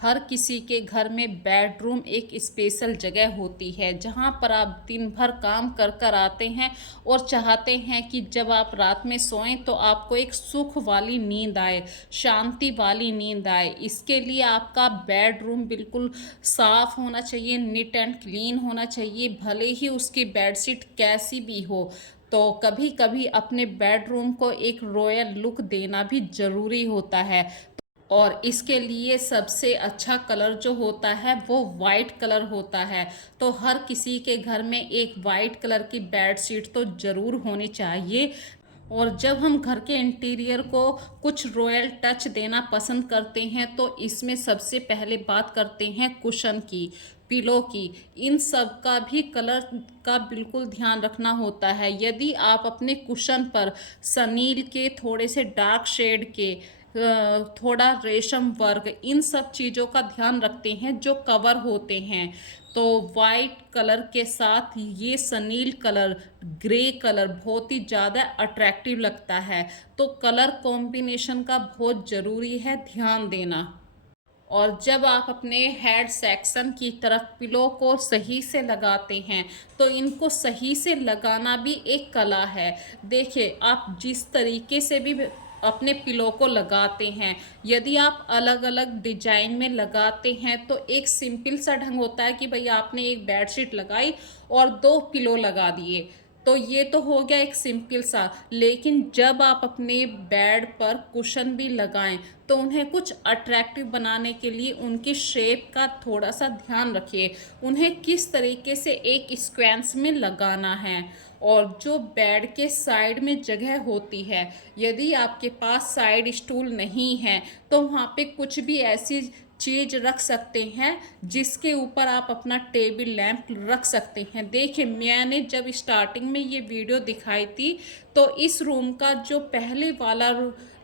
हर किसी के घर में बेडरूम एक स्पेशल जगह होती है जहाँ पर आप दिन भर काम कर कर आते हैं और चाहते हैं कि जब आप रात में सोएं तो आपको एक सुख वाली नींद आए, शांति वाली नींद आए। इसके लिए आपका बेडरूम बिल्कुल साफ होना चाहिए, नीट एंड क्लीन होना चाहिए, भले ही उसकी बेडशीट कैसी भी हो। तो कभी कभी अपने बेडरूम को एक रॉयल लुक देना भी ज़रूरी होता है। और इसके लिए सबसे अच्छा कलर जो होता है वो वाइट कलर होता है। तो हर किसी के घर में एक वाइट कलर की बेडशीट तो ज़रूर होनी चाहिए। और जब हम घर के इंटीरियर को कुछ रॉयल टच देना पसंद करते हैं तो इसमें सबसे पहले बात करते हैं कुशन की, पिलो की। इन सब का भी कलर का बिल्कुल ध्यान रखना होता है। यदि आप अपने कुशन पर सनील के, थोड़े से डार्क शेड के, थोड़ा रेशम वर्क, इन सब चीज़ों का ध्यान रखते हैं जो कवर होते हैं, तो वाइट कलर के साथ ये सनील कलर, ग्रे कलर बहुत ही ज़्यादा अट्रैक्टिव लगता है। तो कलर कॉम्बिनेशन का बहुत ज़रूरी है ध्यान देना। और जब आप अपने हेड सेक्शन की तरफ पिलो को सही से लगाते हैं तो इनको सही से लगाना भी एक कला है। देखिए, आप जिस तरीके से भी अपने पिलो को लगाते हैं, यदि आप अलग अलग डिजाइन में लगाते हैं तो एक सिंपल सा ढंग होता है कि भाई आपने एक बेडशीट लगाई और दो पिलो लगा दिए, तो ये तो हो गया एक सिंपल सा। लेकिन जब आप अपने बेड पर कुशन भी लगाएं तो उन्हें कुछ अट्रैक्टिव बनाने के लिए उनकी शेप का थोड़ा सा ध्यान रखिए। उन्हें किस तरीके से एक स्क्वेंस में लगाना है। और जो बेड के साइड में जगह होती है, यदि आपके पास साइड स्टूल नहीं है तो वहाँ पे कुछ भी ऐसी चीज रख सकते हैं जिसके ऊपर आप अपना टेबल लैंप रख सकते हैं। देखिए, मैंने जब स्टार्टिंग में ये वीडियो दिखाई थी तो इस रूम का जो पहले वाला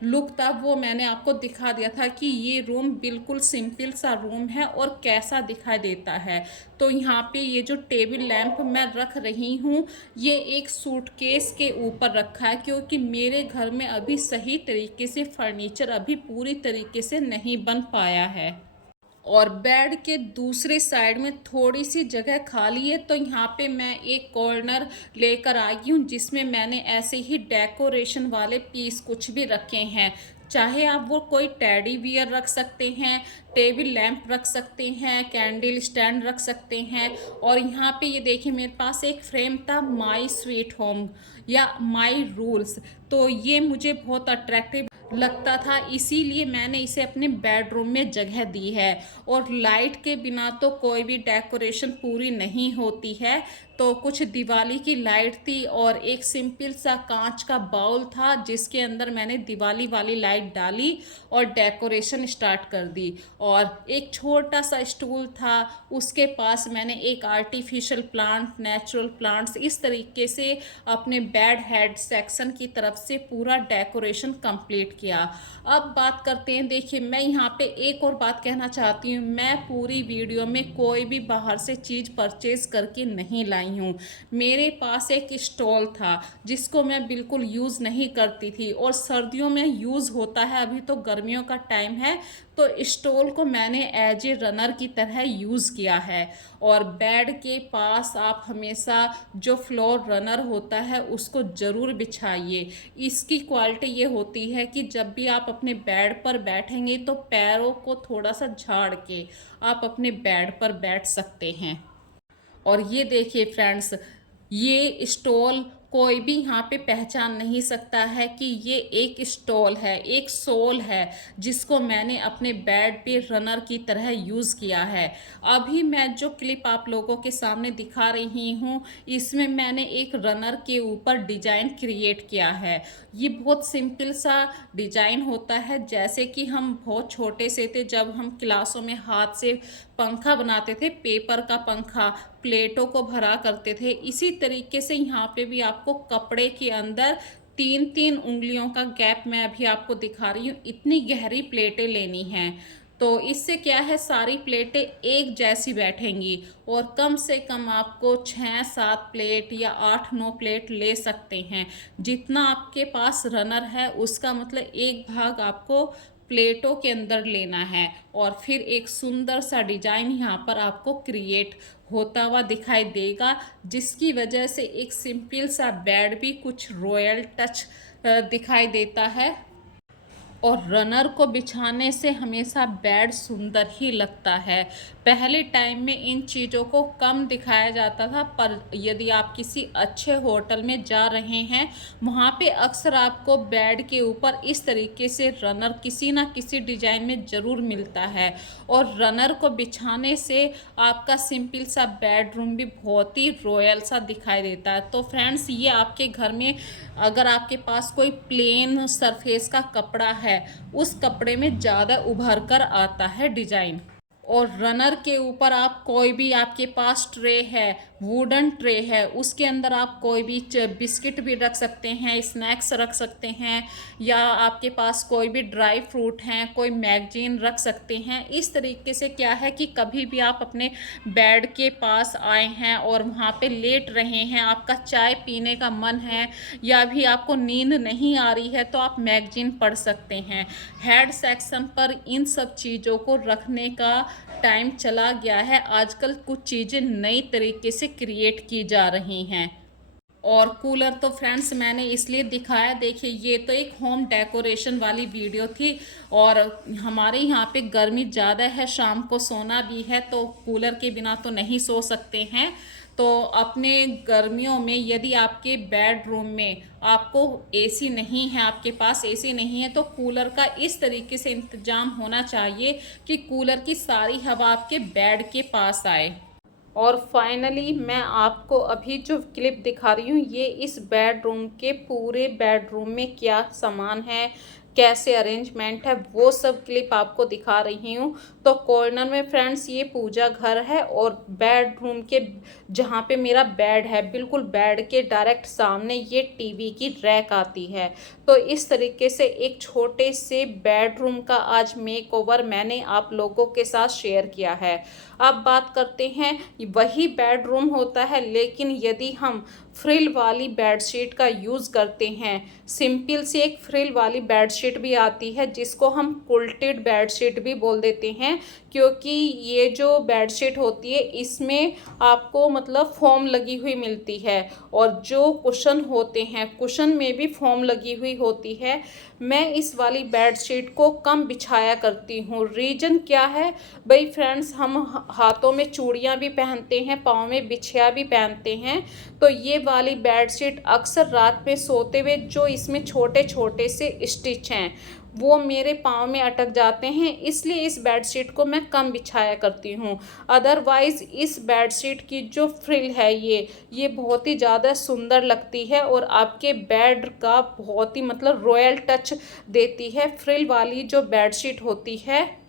लुक था वो मैंने आपको दिखा दिया था कि ये रूम बिल्कुल सिंपल सा रूम है और कैसा दिखाई देता है। तो यहाँ पे ये जो टेबल लैंप मैं रख रही हूँ ये एक सूटकेस के ऊपर रखा है, क्योंकि मेरे घर में अभी सही तरीके से फर्नीचर अभी पूरी तरीके से नहीं बन पाया है। और बेड के दूसरे साइड में थोड़ी सी जगह खाली है तो यहाँ पे मैं एक कॉर्नर लेकर आई हूँ जिसमें मैंने ऐसे ही डेकोरेशन वाले पीस कुछ भी रखे हैं। चाहे आप वो कोई टेडी बियर रख सकते हैं, टेबल लैंप रख सकते हैं, कैंडल स्टैंड रख सकते हैं। और यहाँ पे ये देखिए, मेरे पास एक फ्रेम था माई स्वीट होम या माई रूल्स, तो ये मुझे बहुत अट्रैक्टिव लगता था, इसीलिए मैंने इसे अपने बेडरूम में जगह दी है। और लाइट के बिना तो कोई भी डेकोरेशन पूरी नहीं होती है। तो कुछ दिवाली की लाइट थी और एक सिंपल सा कांच का बाउल था जिसके अंदर मैंने दिवाली वाली लाइट डाली और डेकोरेशन स्टार्ट कर दी। और एक छोटा सा स्टूल था, उसके पास मैंने एक आर्टिफिशियल प्लांट, नेचुरल प्लांट्स, इस तरीके से अपने बेड हेड सेक्शन की तरफ से पूरा डेकोरेशन कंप्लीट किया। अब बात करते हैं, देखिए मैं यहाँ पे एक और बात कहना चाहती हूँ, मैं पूरी वीडियो में कोई भी बाहर से चीज़ परचेज करके नहीं लाई हूँ। मेरे पास एक स्टॉल था जिसको मैं बिल्कुल यूज़ नहीं करती थी और सर्दियों में यूज़ होता है, अभी तो गर्मियों का टाइम है, तो स्टॉल को मैंने एज ए रनर की तरह यूज़ किया है। और बेड के पास आप हमेशा जो फ्लोर रनर होता है उसको ज़रूर बिछाइए। इसकी क्वालिटी ये होती है कि जब भी आप अपने बेड पर बैठेंगे तो पैरों को थोड़ा सा झाड़ के आप अपने बेड पर बैठ सकते हैं। और ये देखिए फ्रेंड्स, ये स्टॉल कोई भी यहाँ पे पहचान नहीं सकता है कि ये एक स्टॉल है, एक सोल है जिसको मैंने अपने बेड पे रनर की तरह यूज़ किया है। अभी मैं जो क्लिप आप लोगों के सामने दिखा रही हूँ इसमें मैंने एक रनर के ऊपर डिजाइन क्रिएट किया है। ये बहुत सिंपल सा डिजाइन होता है, जैसे कि हम बहुत छोटे से थे जब हम क्लासों में हाथ से पंखा बनाते थे, पेपर का पंखा, प्लेटों को भरा करते थे, इसी तरीके से यहाँ पे भी आपको कपड़े के अंदर तीन तीन उंगलियों का गैप मैं अभी आपको दिखा रही हूँ, इतनी गहरी प्लेटें लेनी हैं। तो इससे क्या है, सारी प्लेटें एक जैसी बैठेंगी और कम से कम आपको 6-7 प्लेट या 8-9 प्लेट ले सकते हैं। जितना आपके पास रनर है उसका मतलब एक भाग आपको प्लेटों के अंदर लेना है और फिर एक सुंदर सा डिजाइन यहाँ पर आपको क्रिएट होता हुआ दिखाई देगा, जिसकी वजह से एक सिंपल सा बेड भी कुछ रॉयल टच दिखाई देता है। और रनर को बिछाने से हमेशा बेड सुंदर ही लगता है। पहले टाइम में इन चीज़ों को कम दिखाया जाता था, पर यदि आप किसी अच्छे होटल में जा रहे हैं, वहाँ पे अक्सर आपको बेड के ऊपर इस तरीके से रनर किसी ना किसी डिज़ाइन में ज़रूर मिलता है। और रनर को बिछाने से आपका सिंपल सा बेडरूम भी बहुत ही रॉयल सा दिखाई देता है। तो फ्रेंड्स, ये आपके घर में अगर आपके पास कोई प्लेन सरफेस का कपड़ा है, उस कपड़े में ज़्यादा उभर कर आता है डिजाइन। और रनर के ऊपर आप कोई भी, आपके पास ट्रे है, वुडन ट्रे है, उसके अंदर आप कोई भी बिस्किट भी रख सकते हैं, स्नैक्स रख सकते हैं, या आपके पास कोई भी ड्राई फ्रूट हैं, कोई मैगजीन रख सकते हैं। इस तरीके से क्या है कि कभी भी आप अपने बेड के पास आए हैं और वहाँ पे लेट रहे हैं, आपका चाय पीने का मन है या भी आपको नींद नहीं आ रही है, तो आप मैगजीन पढ़ सकते हैं। हेड सेक्शन पर इन सब चीज़ों को रखने का टाइम चला गया है। आजकल कुछ चीज़ें नई तरीके से क्रिएट की जा रही हैं। और कूलर तो फ्रेंड्स मैंने इसलिए दिखाया, देखिए ये तो एक होम डेकोरेशन वाली वीडियो थी, और हमारे यहाँ पे गर्मी ज़्यादा है, शाम को सोना भी है, तो कूलर के बिना तो नहीं सो सकते हैं। तो अपने गर्मियों में यदि आपके बेडरूम में आपको एसी नहीं है, आपके पास एसी नहीं है, तो कूलर का इस तरीके से इंतज़ाम होना चाहिए कि कूलर की सारी हवा आपके बेड के पास आए। और फाइनली मैं आपको अभी जो क्लिप दिखा रही हूँ, ये इस बेडरूम के पूरे बेडरूम में क्या सामान है, कैसे अरेंजमेंट है, वो सब क्लिप आपको दिखा रही हूँ। तो कॉर्नर में फ्रेंड्स ये पूजा घर है, और बेडरूम के जहाँ पे मेरा बेड है, बिल्कुल बेड के डायरेक्ट सामने ये टीवी की रैक आती है। तो इस तरीके से एक छोटे से बेडरूम का आज मेकओवर मैंने आप लोगों के साथ शेयर किया है। अब बात करते हैं, वही बेडरूम होता है, लेकिन यदि हम फ्रिल वाली बेडशीट का यूज़ करते हैं, सिंपल सी एक फ्रिल वाली बेडशीट भी आती है जिसको हम कुल्टेड बेडशीट भी बोल देते हैं, क्योंकि ये जो बेडशीट होती है इसमें आपको मतलब फोम लगी हुई मिलती है, और जो कुशन होते हैं कुशन में भी फोम लगी हुई होती है। मैं इस वाली बेडशीट को कम बिछाया करती हूँ। रीज़न क्या है भाई फ्रेंड्स, हम हाथों में चूड़ियाँ भी पहनते हैं, पाँव में बिछिया भी पहनते हैं, तो ये वाली बेडशीट अक्सर रात में सोते हुए जो इसमें छोटे छोटे से स्टिच हैं वो मेरे पाँव में अटक जाते हैं, इसलिए इस बेडशीट को मैं कम बिछाया करती हूँ। अदरवाइज़ इस बेडशीट की जो फ्रिल है ये बहुत ही ज़्यादा सुंदर लगती है, और आपके बेड का बहुत ही मतलब रॉयल टच देती है। फ्रिल वाली जो बेडशीट होती है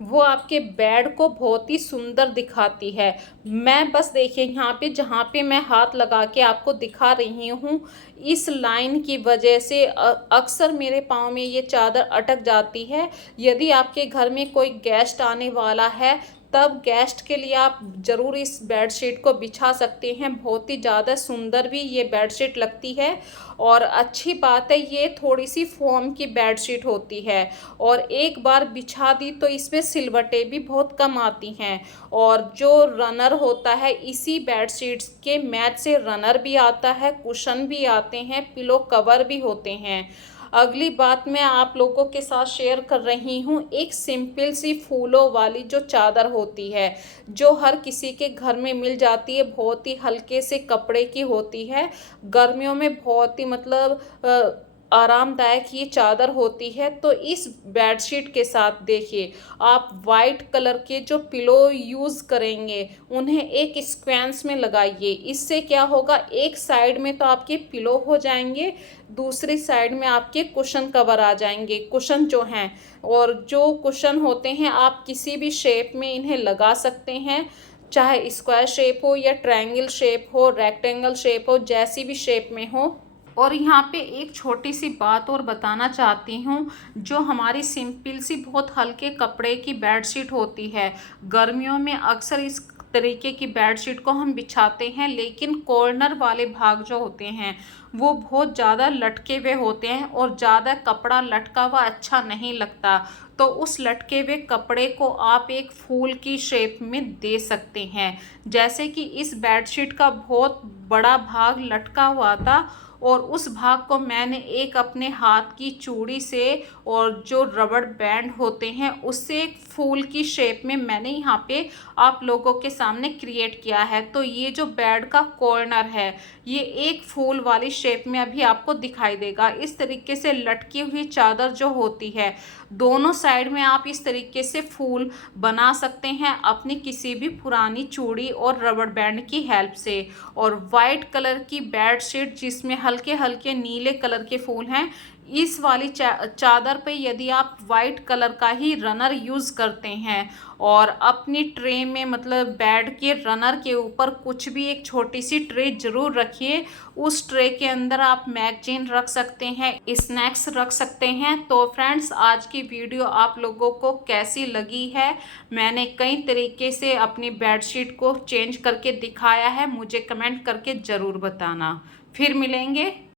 वो आपके बेड को बहुत ही सुंदर दिखाती है। मैं बस देखिए यहाँ पे जहाँ पे मैं हाथ लगा के आपको दिखा रही हूँ, इस लाइन की वजह से अक्सर मेरे पाँव में ये चादर अटक जाती है। यदि आपके घर में कोई गेस्ट आने वाला है, तब गेस्ट के लिए आप ज़रूर इस बेडशीट को बिछा सकते हैं। बहुत ही ज़्यादा सुंदर भी ये बेडशीट लगती है, और अच्छी बात है ये थोड़ी सी फोम की बेडशीट होती है, और एक बार बिछा दी तो इसमें सिलवटें भी बहुत कम आती हैं। और जो रनर होता है, इसी बेडशीट्स के मैच से रनर भी आता है, कुशन भी आते हैं, पिलो कवर भी होते हैं। अगली बात मैं आप लोगों के साथ शेयर कर रही हूँ, एक सिंपल सी फूलों वाली जो चादर होती है, जो हर किसी के घर में मिल जाती है, बहुत ही हल्के से कपड़े की होती है, गर्मियों में बहुत ही मतलब आरामदायक ये चादर होती है। तो इस बेडशीट के साथ देखिए, आप वाइट कलर के जो पिलो यूज़ करेंगे उन्हें एक स्क्वेंस में लगाइए। इससे क्या होगा, एक साइड में तो आपके पिलो हो जाएंगे, दूसरी साइड में आपके कुशन कवर आ जाएंगे। कुशन जो हैं, और जो कुशन होते हैं आप किसी भी शेप में इन्हें लगा सकते हैं, चाहे स्क्वायर शेप हो या ट्रायंगल शेप हो, रेक्टेंगल शेप हो, जैसी भी शेप में हो। और यहाँ पे एक छोटी सी बात और बताना चाहती हूँ, जो हमारी सिंपल सी बहुत हल्के कपड़े की बेडशीट होती है, गर्मियों में अक्सर इस तरीके की बेडशीट को हम बिछाते हैं, लेकिन कॉर्नर वाले भाग जो होते हैं वो बहुत ज़्यादा लटके हुए होते हैं और ज़्यादा कपड़ा लटका हुआ अच्छा नहीं लगता। तो उस लटके हुए कपड़े को आप एक फूल की शेप में दे सकते हैं। जैसे कि इस बेडशीट का बहुत बड़ा भाग लटका हुआ था और उस भाग को मैंने एक अपने हाथ की चूड़ी से और जो रबड़ बैंड होते हैं उससे एक फूल की शेप में मैंने यहाँ पे आप लोगों के सामने क्रिएट किया है। तो ये जो बेड का कॉर्नर है ये एक फूल वाली शेप में अभी आपको दिखाई देगा। इस तरीके से लटकी हुई चादर जो होती है दोनों साइड में आप इस तरीके से फूल बना सकते हैं अपनी किसी भी पुरानी चूड़ी और रबड़ बैंड की हेल्प से। और वाइट कलर की बेडशीट जिसमें हल्के हल्के नीले कलर के फूल हैं, इस वाली चादर पे यदि आप वाइट कलर का ही रनर यूज़ करते हैं और अपनी ट्रे में मतलब बेड के रनर के ऊपर कुछ भी एक छोटी सी ट्रे ज़रूर रखिए। उस ट्रे के अंदर आप मैगजीन रख सकते हैं, स्नैक्स रख सकते हैं। तो फ्रेंड्स, आज की वीडियो आप लोगों को कैसी लगी है? मैंने कई तरीके से अपनी बेडशीट को चेंज करके दिखाया है, मुझे कमेंट करके ज़रूर बताना। फिर मिलेंगे।